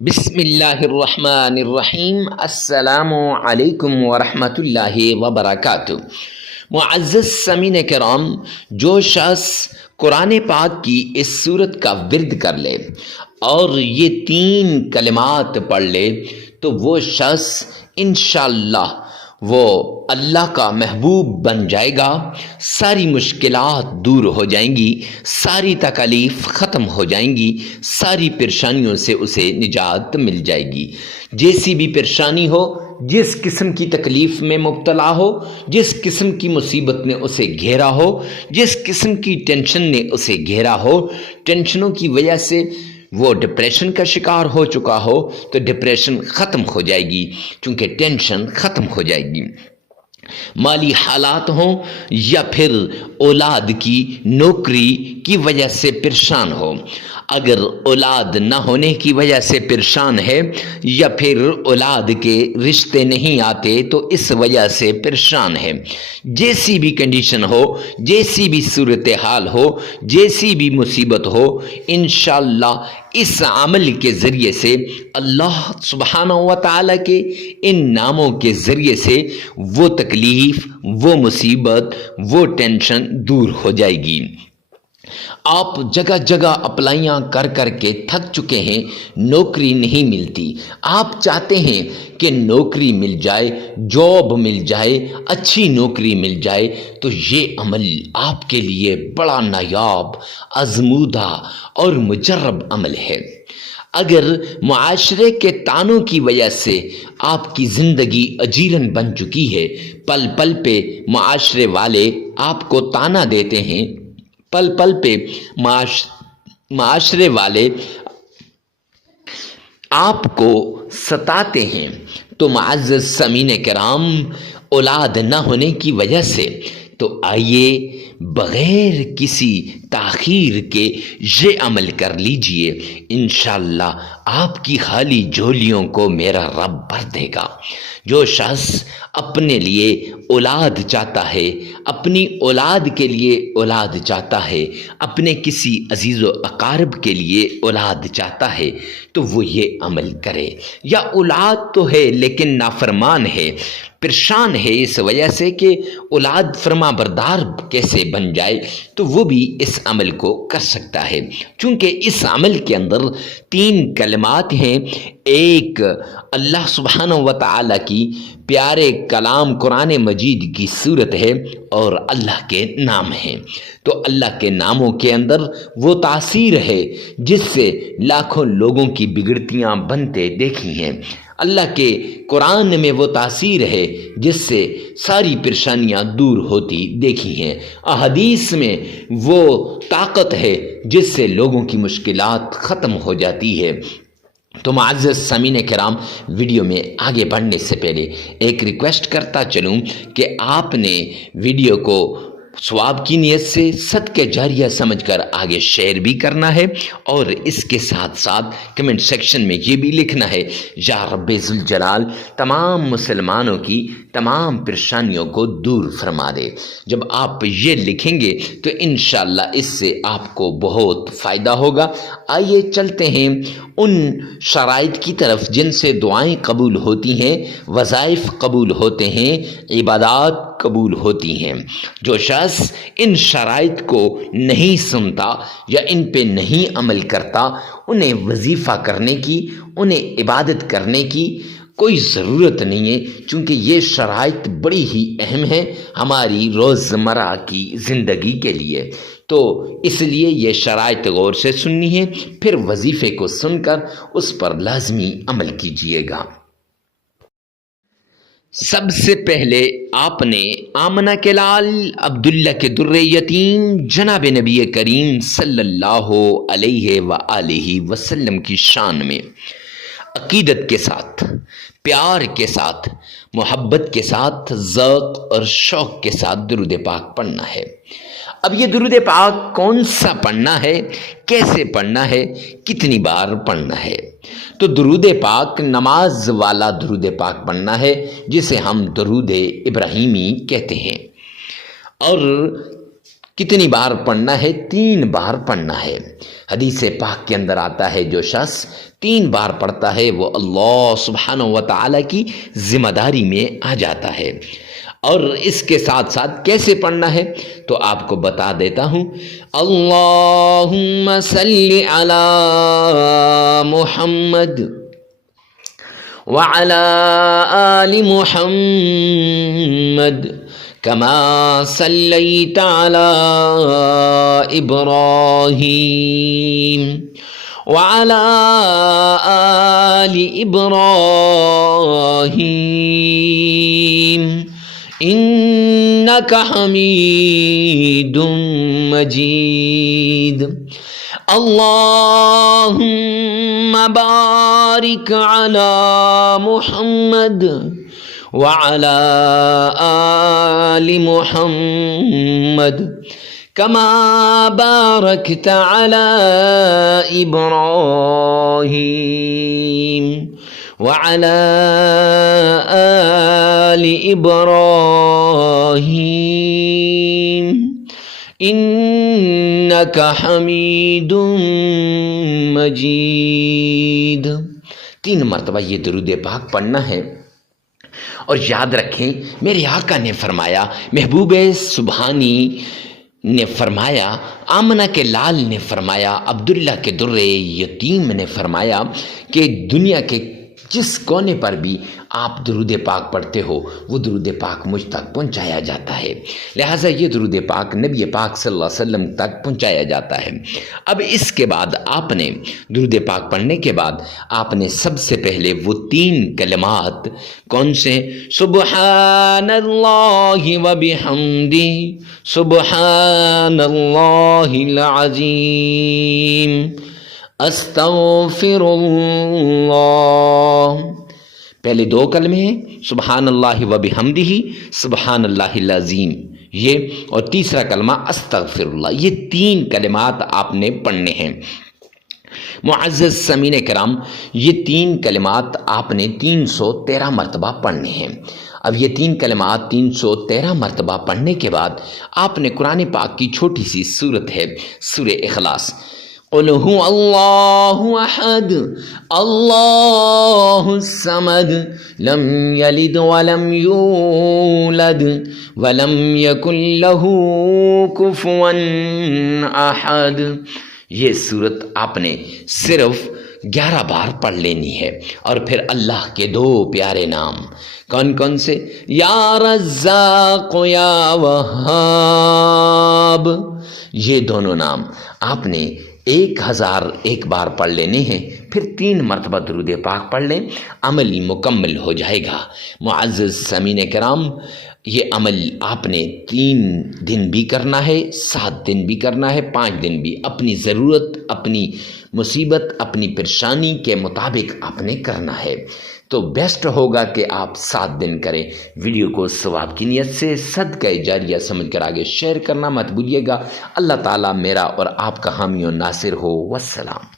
بسم اللہ الرحمن الرحیم۔ السلام علیکم ورحمۃ اللہ وبرکاتہ۔ معزز سامعین کرام، جو شخص قرآن پاک کی اس سورت کا ورد کر لے اور یہ 3 کلمات پڑھ لے تو وہ شخص انشاءاللہ وہ اللہ کا محبوب بن جائے گا، ساری مشکلات دور ہو جائیں گی، ساری تکالیف ختم ہو جائیں گی، ساری پریشانیوں سے اسے نجات مل جائے گی۔ جیسی بھی پریشانی ہو، جس قسم کی تکلیف میں مبتلا ہو، جس قسم کی مصیبت نے اسے گھیرا ہو، جس قسم کی ٹینشن نے اسے گھیرا ہو، ٹینشنوں کی وجہ سے وہ ڈپریشن کا شکار ہو چکا ہو تو ڈپریشن ختم ہو جائے گی، چونکہ ٹینشن ختم ہو جائے گی۔ مالی حالات ہوں یا پھر اولاد کی نوکری کی وجہ سے پریشان ہو، اگر اولاد نہ ہونے کی وجہ سے پریشان ہے یا پھر اولاد کے رشتے نہیں آتے تو اس وجہ سے پریشان ہے، جیسی بھی کنڈیشن ہو، جیسی بھی صورتحال ہو، جیسی بھی مصیبت ہو، انشاءاللہ اس عمل کے ذریعے سے اللہ سبحانہ و تعالیٰ کے ان ناموں کے ذریعے سے وہ تکلیف، وہ مصیبت، وہ ٹینشن دور ہو جائے گی۔ آپ جگہ جگہ اپلائیاں کر کر کے تھک چکے ہیں، نوکری نہیں ملتی، آپ چاہتے ہیں کہ نوکری مل جائے، جاب مل جائے، اچھی نوکری مل جائے، تو یہ عمل آپ کے لیے بڑا نایاب، آزمودہ اور مجرب عمل ہے۔ اگر معاشرے کے تانوں کی وجہ سے آپ کی زندگی اجیرن بن چکی ہے، پل پل پہ معاشرے والے آپ کو تانا دیتے ہیں، پل پل پہ معاشرے والے آپ کو ستاتے ہیں، تو معزز سامعین کرام، اولاد نہ ہونے کی وجہ سے تو آئیے بغیر کسی تاخیر کے یہ عمل کر لیجئے، انشاءاللہ آپ کی خالی جھولیوں کو میرا رب بھر دے گا۔ جو شخص اپنے لیے اولاد چاہتا ہے، اپنی اولاد کے لیے اولاد چاہتا ہے، اپنے کسی عزیز و اقارب کے لیے اولاد چاہتا ہے تو وہ یہ عمل کرے۔ یا اولاد تو ہے لیکن نافرمان ہے، پریشان ہے اس وجہ سے کہ اولاد فرما بردار کیسے بن جائے، تو وہ بھی اس عمل کو کر سکتا ہے، چونکہ اس عمل کے اندر 3 کلمات ہیں۔ ایک اللہ سبحانہ و تعالیٰ کی پیارے کلام قرآن مجید کی صورت ہے اور اللہ کے نام ہیں، تو اللہ کے ناموں کے اندر وہ تاثیر ہے جس سے لاکھوں لوگوں کی بگڑتیاں بنتے دیکھی ہیں، اللہ کے قرآن میں وہ تاثیر ہے جس سے ساری پریشانیاں دور ہوتی دیکھی ہیں، احادیث میں وہ طاقت ہے جس سے لوگوں کی مشکلات ختم ہو جاتی ہے۔ تو معزز سامعین کرام، ویڈیو میں آگے بڑھنے سے پہلے ایک ریکویسٹ کرتا چلوں کہ آپ نے ویڈیو کو ثواب کی نیت سے صدقہ جاریہ سمجھ کر آگے شیئر بھی کرنا ہے، اور اس کے ساتھ ساتھ کمنٹ سیکشن میں یہ بھی لکھنا ہے، یا رب ذوالجلال تمام مسلمانوں کی تمام پریشانیوں کو دور فرما دے۔ جب آپ یہ لکھیں گے تو انشاءاللہ اس سے آپ کو بہت فائدہ ہوگا۔ آئیے چلتے ہیں ان شرائط کی طرف جن سے دعائیں قبول ہوتی ہیں، وظائف قبول ہوتے ہیں، عبادات قبول ہوتی ہیں۔ جو شخص ان شرائط کو نہیں سنتا یا ان پہ نہیں عمل کرتا، انہیں وظیفہ کرنے کی، انہیں عبادت کرنے کی کوئی ضرورت نہیں ہے، چونکہ یہ شرائط بڑی ہی اہم ہیں ہماری روزمرہ کی زندگی کے لیے، تو اس لیے یہ شرائط غور سے سننی ہے، پھر وظیفے کو سن کر اس پر لازمی عمل کیجیے گا۔ سب سے پہلے آپ نے آمنہ کے لال عبداللہ کے در یتیم جناب نبی کریم صلی اللہ علیہ وآلہ وسلم کی شان میں عقیدت کے ساتھ، پیار کے ساتھ، محبت کے ساتھ، ذوق اور شوق کے ساتھ درود پاک پڑھنا ہے۔ اب یہ درود پاک کون سا پڑھنا ہے، کیسے پڑھنا ہے، کتنی بار پڑھنا ہے؟ تو درود پاک نماز والا درود پاک پڑھنا ہے، جسے ہم درود ابراہیمی کہتے ہیں، اور کتنی بار پڑھنا ہے؟ 3 بار پڑھنا ہے۔ حدیث پاک کے اندر آتا ہے جو شخص 3 بار پڑھتا ہے وہ اللہ سبحانہ و تعالی کی ذمہ داری میں آ جاتا ہے۔ اور اس کے ساتھ ساتھ کیسے پڑھنا ہے تو آپ کو بتا دیتا ہوں۔ اللہم صلی علی محمد وعلی آل محمد کما صلیت علی ابراہیم وعلی آل ابراہیم انک حمید مجید۔ اللہم بارک علی محمد وعلی آل محمد کما بارکت علی ابراہیم وعلی آل ابراہیم انک حمید مجید۔ 3 مرتبہ یہ درود پاک پڑھنا ہے۔ اور یاد رکھیں میرے آقا نے فرمایا، محبوب سبحانی نے فرمایا، آمنہ کے لال نے فرمایا، عبداللہ کے در یتیم نے فرمایا کہ دنیا کے جس کونے پر بھی آپ درود پاک پڑھتے ہو وہ درود پاک مجھ تک پہنچایا جاتا ہے، لہٰذا یہ درود پاک نبی پاک صلی اللہ علیہ وسلم تک پہنچایا جاتا ہے۔ اب اس کے بعد آپ نے درود پاک پڑھنے کے بعد آپ نے سب سے پہلے وہ 3 کلمات کون سے؟ سبحان اللہ و بحمدہ سبحان اللہ العظیم استغفر اللہ۔ پہلے 2 کلمے ہیں سبحان اللہ و بحمدہ سبحان اللہ العظیم یہ، اور تیسرا کلمہ استغفر اللہ۔ یہ 3 کلمات آپ نے پڑھنے ہیں۔ معزز سامعین کرام، یہ 3 کلمات آپ نے 313 مرتبہ پڑھنے ہیں۔ اب یہ 3 کلمات 313 مرتبہ پڑھنے کے بعد آپ نے قرآن پاک کی چھوٹی سی سورت ہے سورہ اخلاص، قل هو اللہ احد اللہ الصمد لم یلد ولم یولد ولم یکن له کفوا احد، یہ سورت آپ نے صرف 11 بار پڑھ لینی ہے۔ اور پھر اللہ کے 2 پیارے نام کون کون سے؟ یا رزاق یا وہاب، یہ دونوں نام آپ نے 1001 بار پڑھ لینے ہیں۔ پھر 3 مرتبہ درود پاک پڑھ لیں، عمل مکمل ہو جائے گا۔ معزز سامعین کرام، یہ عمل آپ نے 3 دن بھی کرنا ہے، 7 دن بھی کرنا ہے، 5 دن بھی، اپنی ضرورت، اپنی مصیبت، اپنی پریشانی کے مطابق آپ نے کرنا ہے۔ تو بیسٹ ہوگا کہ آپ 7 دن کریں۔ ویڈیو کو ثواب کی نیت سے صدقہ جاریہ سمجھ کر آگے شیئر کرنا مت بھولیے گا۔ اللہ تعالیٰ میرا اور آپ کا حامی و ناصر ہو۔ والسلام۔